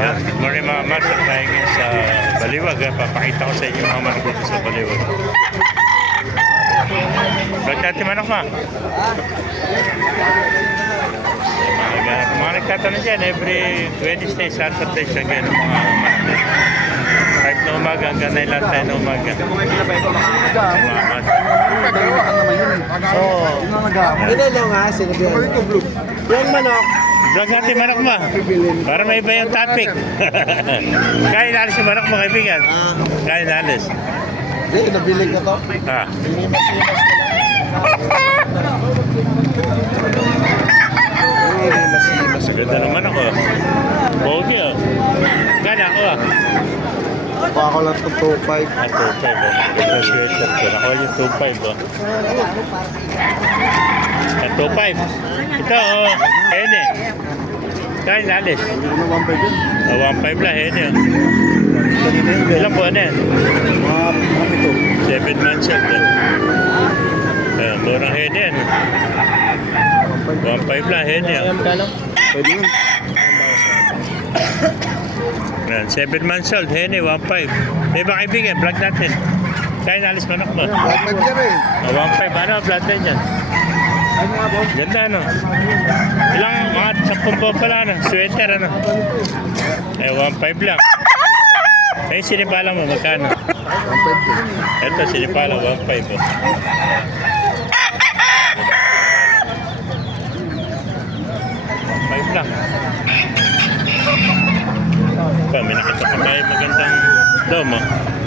Yan, good morning mga master. Tayo ngayon sa Baliwag. Papakita ko sa inyo mga manok dito sa Baliwag. Bagkati manok ma. Mga nagtatanong dyan, every Wednesday, Saturday siya ganyan mga manok. 5 na umaga hanggang 9 lang tayo na umaga. Oo. Ito lang ha, sinabihan. Yung manok. Vlog natin manok mo. Para may iba yung topic. Kaya inalis yung manok mo, kaibigan. Kaya inalis. Hindi, nabili ko to. Ha. Ganda naman ako. Bogi oh. Gana ako ah. Pa ako lang itong 2.5. Ah, 2.5 oh. Ito sweater ko. Nakuha yung 2.5 oh. Ah, 2.5. Ito oh. Hene. Kaya inalis. Ano 1.5 yun? Ah, 1.5 lang hene oh. Ilang buwan na yan? Mga 7 months old eh. Murang hene yan. 1.5 lang hene oh. pwede yun. 7 months old, hene, 1.5. May mga kaibigan, vlog natin. Kaya nalis manok mo. 1.5 ka rin. 1.5, ano, vlog natin dyan. Ano nga po? Ganda, ano. Ilang, mga 10 buwan pala, ano. Sweater, ano. 1.5 lang. Sinipalang mo, magkano? 1.5 din. Ito, sinipalang, 1.5. Oh. Lang. May nakita pa tayo magandang dome.